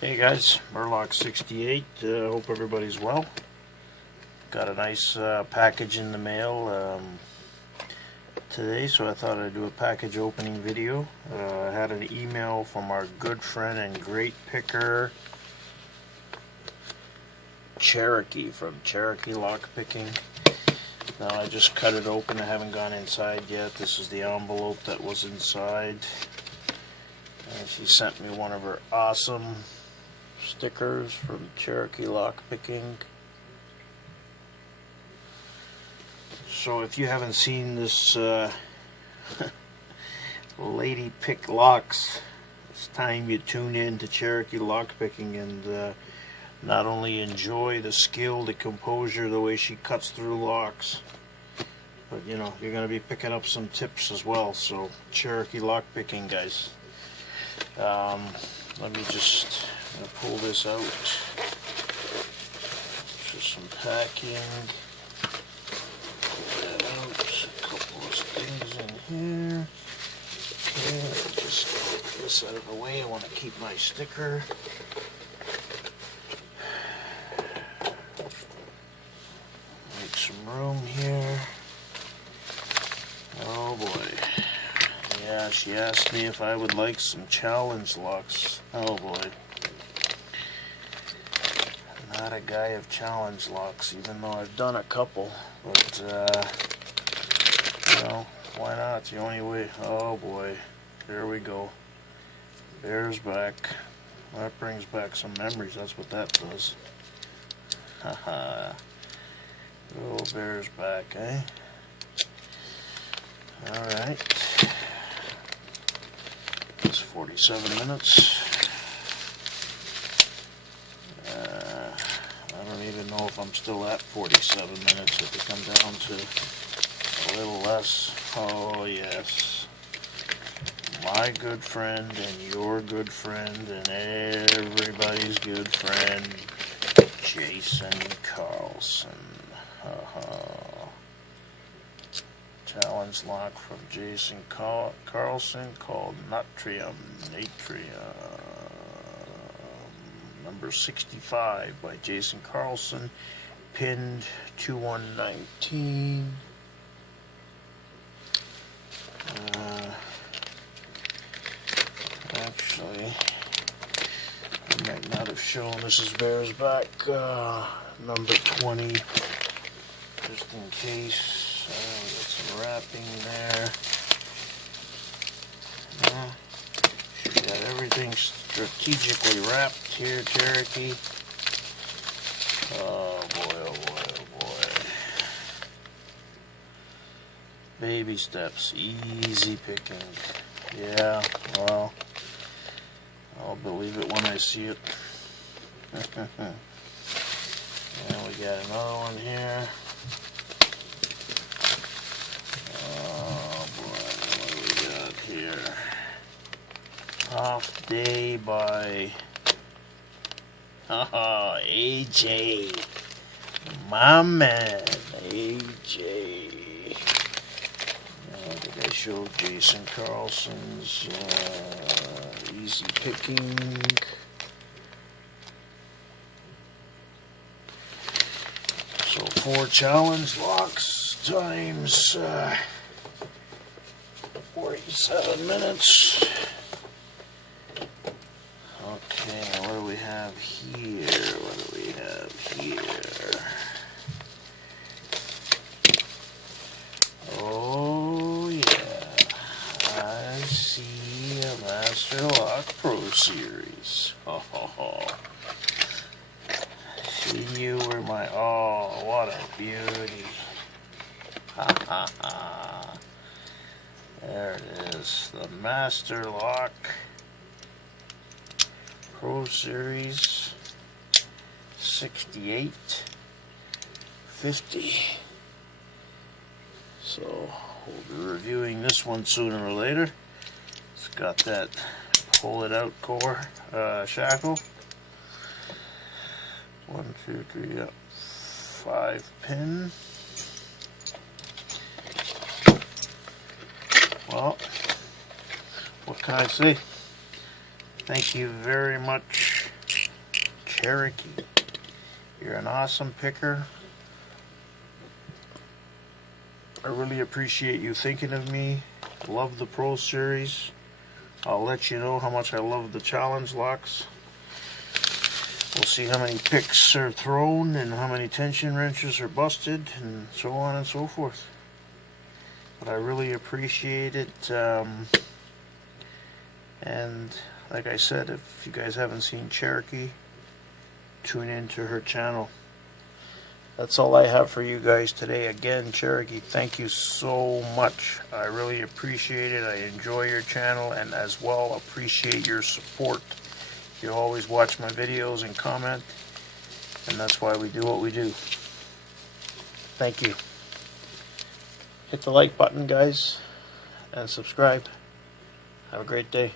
Hey guys, MUR-LOCK 68. Hope everybody's well. Got a nice package in the mail today, so I thought I'd do a package opening video. I had an email from our good friend and great picker, Cherokee, from Cherokee Lockpicking. Now I just cut it open. I haven't gone inside yet. This is the envelope that was inside. And she sent me one of her awesome stickers from Cherokee Lockpicking. So if you haven't seen this lady pick locks, it's time you tune in to Cherokee Lockpicking and not only enjoy the skill, the composure, the way she cuts through locks, but you know, you're going to be picking up some tips as well. So Cherokee Lockpicking, guys. Let me just pull this out. Just some packing. Pull that out. A couple of things in here. Okay, let me just get this out of the way. I want to keep my sticker. Make some room here. Oh boy. Yeah, she asked me if I would like some challenge locks. Oh boy. Not a guy of challenge locks, even though I've done a couple. But, you know, why not? It's the only way. Oh boy. There we go. Bear's back. That brings back some memories. That's what that does. Haha. Oh, bear's back, eh? Alright. It's 47 minutes. I don't even know if I'm still at 47 minutes. If it comes down to a little less. Oh yes. My good friend and your good friend and everybody's good friend, Jason Carlson. Challenge lock from Jason Carlson called Natrium. Number 65 by Jason Carlson, pinned 2119. Actually, I might not have shown. This is Bear's back, number 20, just in case. We got some wrapping there. She got everything strategically wrapped here, Cherokee. Oh boy, oh boy, oh boy. Baby steps, easy picking. Yeah, well, I'll believe it when I see it. And we got another one here. Oh boy, what do we got here? Off Day by AJ. My man, AJ. I think I showed Jason Carlson's easy picking. So 4 challenge locks times 47 minutes. Okay, what do we have here? What do we have here? Oh yeah, I see a Master Lock Pro Series. Ho ho ho. See, you were my, oh, what a beauty. Ha ha ha. There it is, the Master Lock Pro Series 6850. So we'll be reviewing this one sooner or later. It's got that pull it out core shackle. 1, 2, 3, yeah, 5 pin. Well, what can I say? Thank you very much Cherokee. You're an awesome picker. I really appreciate you thinking of me. Love the Pro Series. I'll let you know how much I love the challenge locks. We'll see how many picks are thrown and how many tension wrenches are busted and so on and so forth. But I really appreciate it. And like I said, if you guys haven't seen Cherokee, tune into her channel. That's all I have for you guys today. Again, Cherokee, thank you so much. I really appreciate it. I enjoy your channel and as well appreciate your support. You always watch my videos and comment, and that's why we do what we do. Thank you. Hit the like button, guys, and subscribe. Have a great day.